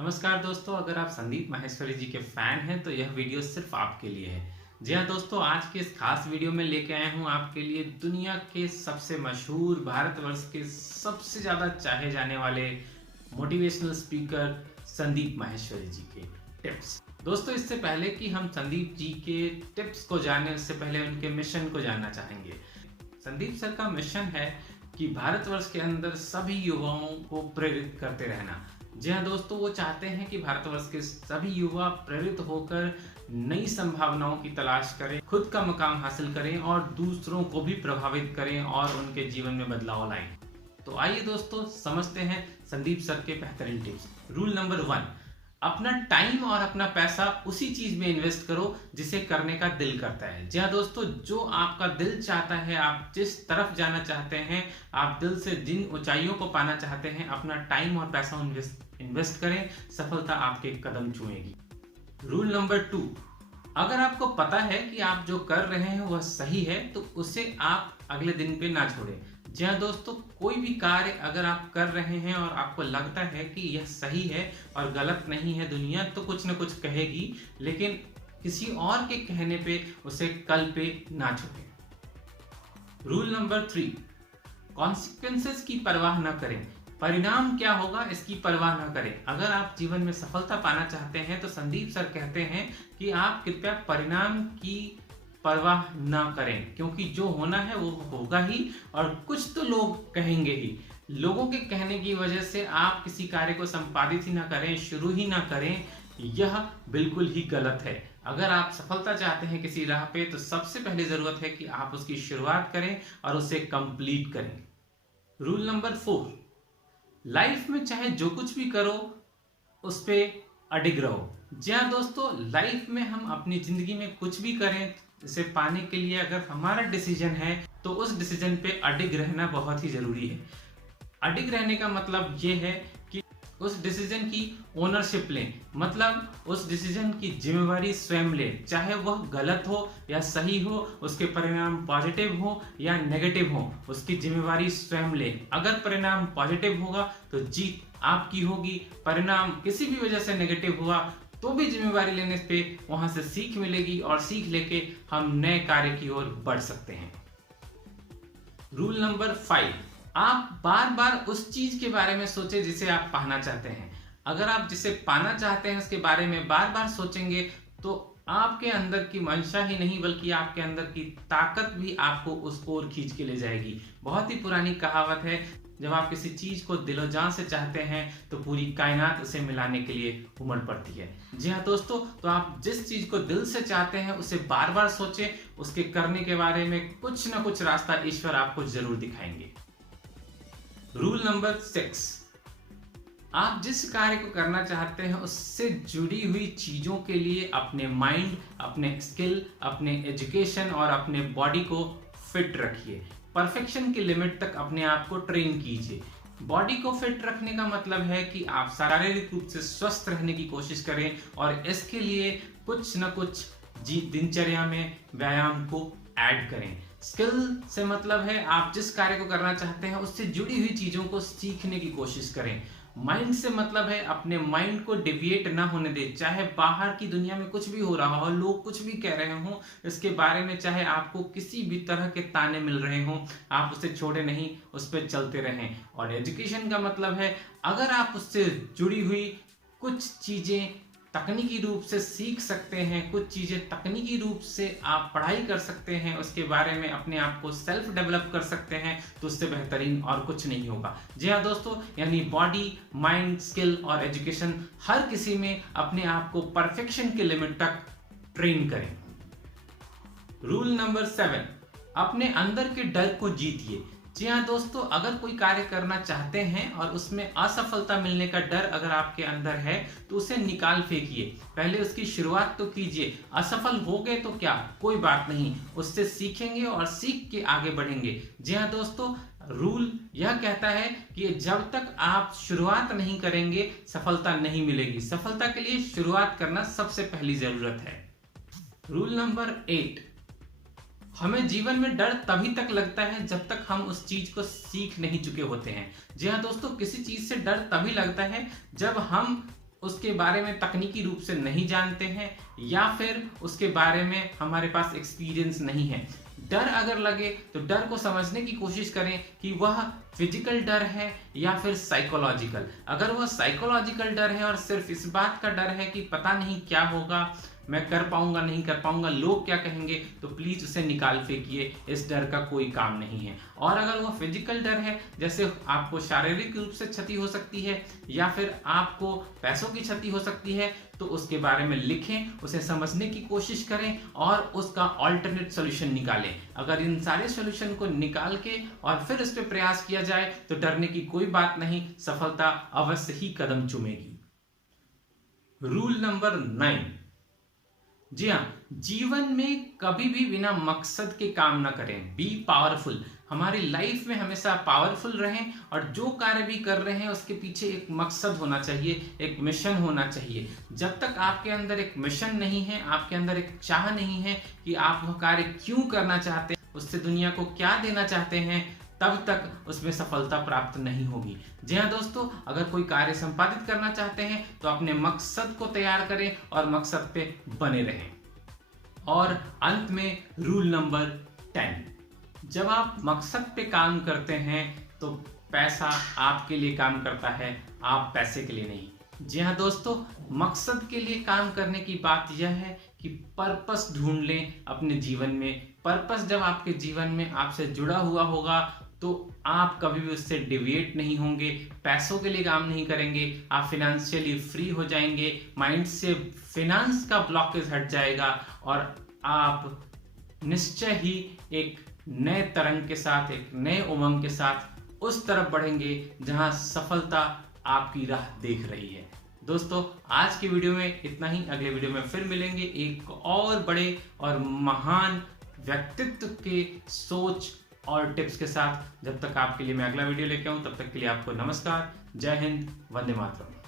नमस्कार दोस्तों, अगर आप संदीप माहेश्वरी जी के फैन हैं तो यह वीडियो सिर्फ आपके लिए है। जी हाँ दोस्तों, आज के इस खास वीडियो में लेके आया हूँ आपके लिए दुनिया के सबसे मशहूर, भारतवर्ष के सबसे ज़्यादा चाहे जाने वाले मोटिवेशनल स्पीकर संदीप माहेश्वरी जी के टिप्स। दोस्तों, इससे पहले कि हम संदीप जी के टिप्स को जानें, उससे पहले उनके मिशन को जानना चाहेंगे। संदीप सर का मिशन है कि भारतवर्ष के अंदर सभी युवाओं को प्रेरित करते रहना। जी हाँ दोस्तों, वो चाहते हैं कि भारतवर्ष के सभी युवा प्रेरित होकर नई संभावनाओं की तलाश करें, खुद का मुकाम हासिल करें और दूसरों को भी प्रभावित करें और उनके जीवन में बदलाव लाएं। तो आइए दोस्तों, समझते हैं संदीप सर के बेहतरीन टिप्स। रूल नंबर 1, अपना टाइम और अपना पैसा उसी चीज में इन्वेस्ट करो जिसे करने का दिल करता है। जी हाँ दोस्तों, जो आपका दिल चाहता है, आप जिस तरफ जाना चाहते हैं, आप दिल से जिन ऊंचाइयों को पाना चाहते हैं, अपना टाइम और पैसा इन्वेस्ट करें, सफलता आपके कदम छुएगी। रूल नंबर 2, अगर आपको पता है कि आप जो कर रहे हैं वह सही है तो उसे आप अगले दिन पे ना छोड़ें। जी हाँ दोस्तों, कोई भी कार्य अगर आप कर रहे हैं और आपको लगता है कि यह सही है और गलत नहीं है, दुनिया तो कुछ ना कुछ कहेगी, लेकिन किसी और के कहने पे उसे कल पे ना छोड़ें। रूल नंबर 3, कॉन्सिक्वेंसेस की परवाह न करें। परिणाम क्या होगा इसकी परवाह न करें। अगर आप जीवन में सफलता पाना चाहते हैं तो संदीप सर कहते हैं कि आप कृपया परिणाम की परवाह ना करें, क्योंकि जो होना है वो होगा ही और कुछ तो लोग कहेंगे ही। लोगों के कहने की वजह से आप किसी कार्य को संपादित ही ना करें, शुरू ही ना करें, यह बिल्कुल ही गलत है। अगर आप सफलता चाहते हैं किसी राह पे तो सबसे पहले जरूरत है कि आप उसकी शुरुआत करें और उसे कंप्लीट करें। रूल नंबर 4, लाइफ में चाहे जो कुछ भी करो उस पे अडिग रहो। जी हाँ दोस्तों, लाइफ में हम अपनी जिंदगी में कुछ भी करें, इसे पाने के लिए अगर हमारा डिसीजन है तो उस डिसीजन पे अडिग रहना बहुत ही जरूरी है। अडिग रहने का मतलब ये है कि उस डिसीजन की ओनरशिप लें, मतलब उस डिसीजन की जिम्मेवारी स्वयं लें, चाहे वह गलत हो या सही हो, उसके परिणाम पॉजिटिव हो या नेगेटिव हो, उसकी जिम्मेवारी स्वयं लें। अगर परिणाम पॉजिटिव होगा तो जीत आपकी होगी, परिणाम किसी भी वजह से नेगेटिव हुआ तो भी जिम्मेवारी लेने पे वहां से सीख मिलेगी और सीख लेके हम नए कार्य की ओर बढ़ सकते हैं। रूल नंबर 5, आप बार बार उस चीज के बारे में सोचें जिसे आप पाना चाहते हैं। अगर आप जिसे पाना चाहते हैं उसके बारे में बार बार सोचेंगे तो आपके अंदर की मंशा ही नहीं बल्कि आपके अंदर की ताकत भी आपको उस ओर खींच के ले जाएगी। बहुत ही पुरानी कहावत है, जब आप किसी चीज को दिलो जान से चाहते हैं तो पूरी कायनात उसे मिलाने के लिए उमड़ पड़ती है। जी हाँ दोस्तों, तो आप जिस चीज को दिल से चाहते हैं उसे बार बार सोचें, उसके करने के बारे में कुछ ना कुछ रास्ता ईश्वर आपको जरूर दिखाएंगे। रूल नंबर 6, आप जिस कार्य को करना चाहते हैं उससे जुड़ी हुई चीजों के लिए अपने माइंड, अपने स्किल, अपने एजुकेशन और अपने बॉडी को फिट रखिए। परफेक्शन की लिमिट तक अपने आप को ट्रेन कीजिए। बॉडी को फिट रखने का मतलब है कि आप शारीरिक रूप से स्वस्थ रहने की कोशिश करें और इसके लिए कुछ न कुछ दिनचर्या में व्यायाम को ऐड करें। स्किल से मतलब है आप जिस कार्य को करना चाहते हैं उससे जुड़ी हुई चीजों को सीखने की कोशिश करें। माइंड से मतलब है अपने माइंड को डिविएट ना होने दे, चाहे बाहर की दुनिया में कुछ भी हो रहा हो, लोग कुछ भी कह रहे हो इसके बारे में, चाहे आपको किसी भी तरह के ताने मिल रहे हो, आप उसे छोड़े नहीं, उस पर चलते रहें। और एजुकेशन का मतलब है अगर आप उससे जुड़ी हुई कुछ चीजें तकनीकी रूप से सीख सकते हैं, कुछ चीजें तकनीकी रूप से आप पढ़ाई कर सकते हैं, उसके बारे में अपने आप को सेल्फ डेवलप कर सकते हैं, तो उससे बेहतरीन और कुछ नहीं होगा। जी हाँ दोस्तों, यानी बॉडी, माइंड, स्किल और एजुकेशन हर किसी में अपने आप को परफेक्शन के लिमिट तक ट्रेन करें। रूल नंबर 7, अपने अंदर के डर को जीतिए। जी हाँ दोस्तों, अगर कोई कार्य करना चाहते हैं और उसमें असफलता मिलने का डर अगर आपके अंदर है तो उसे निकाल फेंकिए। पहले उसकी शुरुआत तो कीजिए। असफल हो गए तो क्या, कोई बात नहीं, उससे सीखेंगे और सीख के आगे बढ़ेंगे। जी हाँ दोस्तों, रूल यह कहता है कि जब तक आप शुरुआत नहीं करेंगे सफलता नहीं मिलेगी। सफलता के लिए शुरुआत करना सबसे पहली जरूरत है। रूल नंबर 8, हमें जीवन में डर तभी तक लगता है जब तक हम उस चीज को सीख नहीं चुके होते हैं। जी हाँ दोस्तों, किसी चीज से डर तभी लगता है जब हम उसके बारे में तकनीकी रूप से नहीं जानते हैं या फिर उसके बारे में हमारे पास एक्सपीरियंस नहीं है। डर अगर लगे तो डर को समझने की कोशिश करें कि वह फिजिकल डर है या फिर साइकोलॉजिकल। अगर वह साइकोलॉजिकल डर है और सिर्फ इस बात का डर है कि पता नहीं क्या होगा, मैं कर पाऊंगा नहीं कर पाऊंगा, लोग क्या कहेंगे, तो प्लीज उसे निकाल फेंकिए, इस डर का कोई काम नहीं है। और अगर वो फिजिकल डर है, जैसे आपको शारीरिक रूप से क्षति हो सकती है या फिर आपको पैसों की क्षति हो सकती है, तो उसके बारे में लिखें, उसे समझने की कोशिश करें और उसका ऑल्टरनेट सॉल्यूशन निकालें। अगर इन सारे सॉल्यूशन को निकाल के और फिर उस पर प्रयास किया जाए तो डरने की कोई बात नहीं, सफलता अवश्य ही कदम चूमेगी। रूल नंबर 9, जी हाँ, जीवन में कभी भी बिना मकसद के काम ना करें। B powerful. हमारी लाइफ में हमेशा पावरफुल रहें और जो कार्य भी कर रहे हैं उसके पीछे एक मकसद होना चाहिए, एक मिशन होना चाहिए। जब तक आपके अंदर एक मिशन नहीं है, आपके अंदर एक चाह नहीं है कि आप वह कार्य क्यों करना चाहते हैं, उससे दुनिया को क्या देना चाहते हैं, तब तक उसमें सफलता प्राप्त नहीं होगी। जी हाँ दोस्तों, अगर कोई कार्य संपादित करना चाहते हैं तो अपने मकसद को तैयार करें और मकसद पे बने रहें। और अंत में रूल नंबर 10, जब आप मकसद पे काम करते हैं तो पैसा आपके लिए काम करता है, आप पैसे के लिए नहीं। जी हाँ दोस्तों, मकसद के लिए काम करने की बात यह है कि पर्पस ढूंढ लें अपने जीवन में। पर्पस जब आपके जीवन में आपसे जुड़ा हुआ होगा तो आप कभी भी उससे डिविएट नहीं होंगे, पैसों के लिए काम नहीं करेंगे, आप फिनेंशियली फ्री हो जाएंगे, माइंड से फिनांस का ब्लॉकेज हट जाएगा और आप निश्चय ही एक नए तरंग के साथ, एक नए उमंग के साथ उस तरफ बढ़ेंगे जहां सफलता आपकी राह देख रही है। दोस्तों, आज की वीडियो में इतना ही। अगले वीडियो में फिर मिलेंगे एक और बड़े और महान व्यक्तित्व के सोच और टिप्स के साथ। जब तक आपके लिए मैं अगला वीडियो लेके आऊं, तब तक के लिए आपको नमस्कार, जय हिंद, वंदे मातरम।